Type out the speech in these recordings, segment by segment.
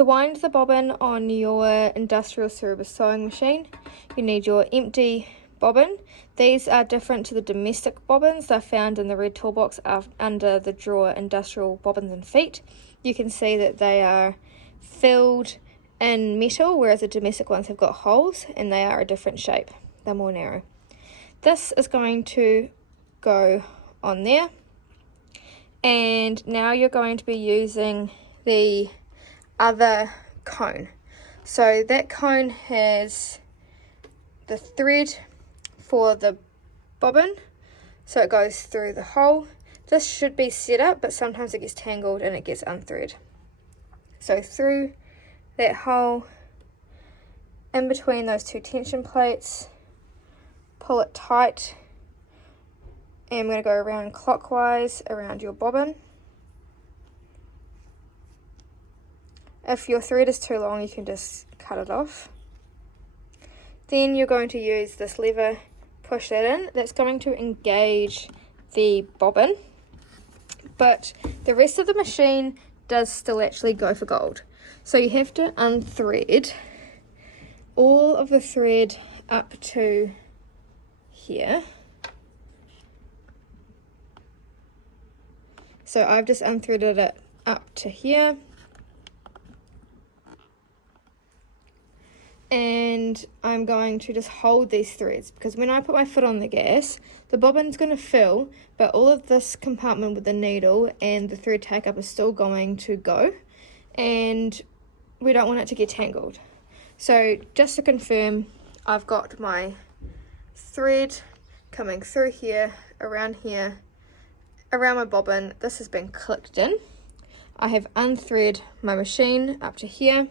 To wind the bobbin on your Industrial Siruba sewing machine, you need your empty bobbin. These are different to the domestic bobbins. They're found in the red toolbox under the drawer Industrial Bobbins and Feet. You can see that they are filled in metal, whereas the domestic ones have got holes and they are a different shape. They're more narrow. This is going to go on there, and now you're going to be using the other cone. So that cone has the thread for the bobbin, so it goes through the hole. This should be set up, but sometimes it gets tangled and it gets unthread. So through that hole, in between those two tension plates, pull it tight, and I'm going to go around clockwise around your bobbin. If your thread is too long, you can just cut it off. Then you're going to use this lever, push that in. That's going to engage the bobbin, but the rest of the machine does still actually go for gold. So you have to unthread all of the thread up to here. So I've just unthreaded it up to here. And I'm going to just hold these threads, because when I put my foot on the gas, the bobbin's going to fill, but all of this compartment with the needle and the thread take up is still going to go, and we don't want it to get tangled. So just to confirm, I've got my thread coming through here, around my bobbin. This has been clicked in. I have unthread my machine up to here,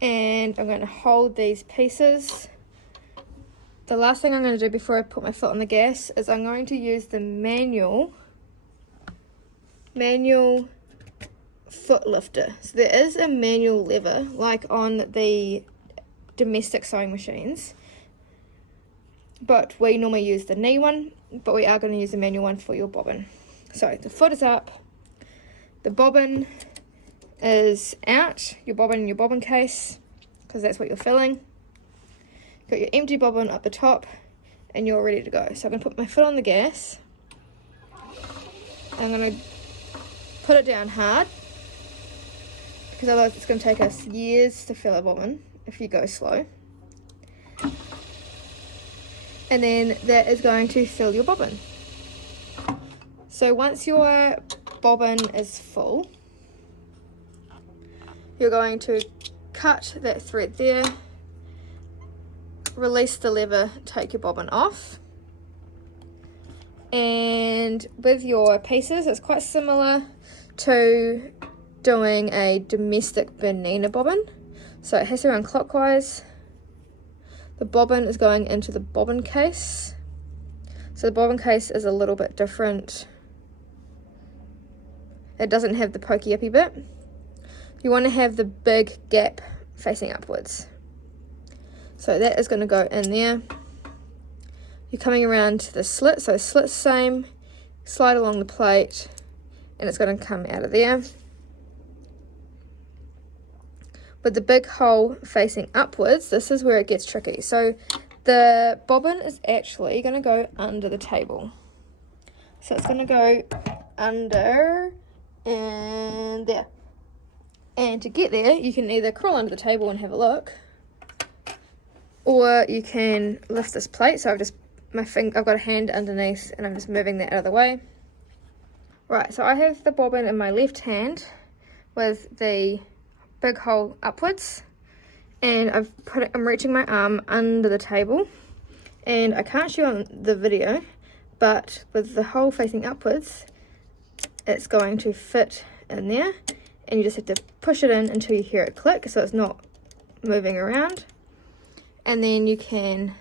and I'm going to hold these pieces. The last thing I'm going to do before I put my foot on the gas is I'm going to use the manual foot lifter. So there is a manual lever like on the domestic sewing machines, but we normally use the knee one, but we are going to use the manual one for your bobbin. So the foot is up, the bobbin is out, your bobbin in your bobbin case, because that's what you're filling. Got your empty bobbin up the top, and you're ready to go. So I'm going to put my foot on the gas. I'm going to put it down hard, because otherwise it's going to take us years to fill a bobbin if you go slow. And then that is going to fill your bobbin. So once your bobbin is full, you're going to cut that thread there, release the lever, take your bobbin off. And with your pieces, it's quite similar to doing a domestic Bernina bobbin. So it has to run clockwise. The bobbin is going into the bobbin case. So the bobbin case is a little bit different. It doesn't have the pokey uppy bit. You want to have the big gap facing upwards. So that is going to go in there. You're coming around to the slit, so slit's same, slide along the plate, and it's going to come out of there. With the big hole facing upwards, this is where it gets tricky. So the bobbin is actually going to go under the table. So it's going to go under and there. And to get there, you can either crawl under the table and have a look, or you can lift this plate. So I've got a hand underneath, and I'm just moving that out of the way. Right, so I have the bobbin in my left hand with the big hole upwards, and I'm reaching my arm under the table, and I can't show on the video, but with the hole facing upwards, it's going to fit in there. And you just have to push it in until you hear it click, so it's not moving around. And then you can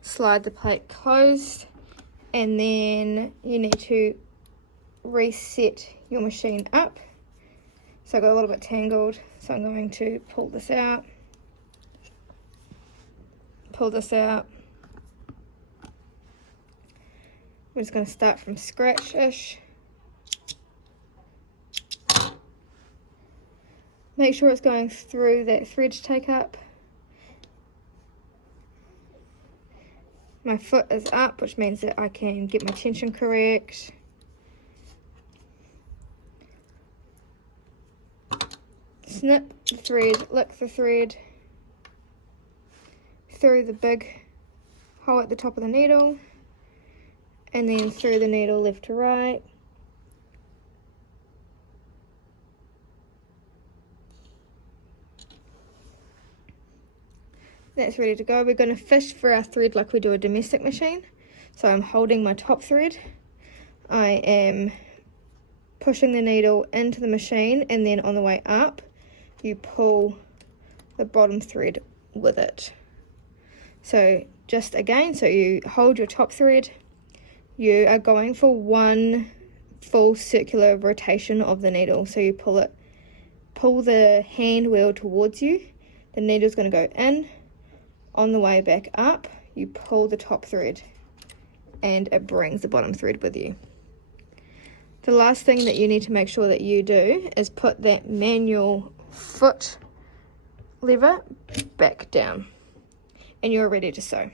slide the plate closed, and then you need to reset your machine up. So I got a little bit tangled, so I'm going to pull this out. We're just going to start from scratch-ish. Make sure it's going through that thread to take up. My foot is up, which means that I can get my tension correct. Snip the thread, lick the thread through the big hole at the top of the needle, and then through the needle left to right. That's ready to go. We're going to fish for our thread like we do a domestic machine. So I'm holding my top thread. I am pushing the needle into the machine, and then on the way up, you pull the bottom thread with it. So just again, so you hold your top thread. You are going for one full circular rotation of the needle. So you pull the hand wheel towards you. The needle's going to go in. On the way back up, you pull the top thread and it brings the bottom thread with you. The last thing that you need to make sure that you do is put that manual foot lever back down, and you're ready to sew.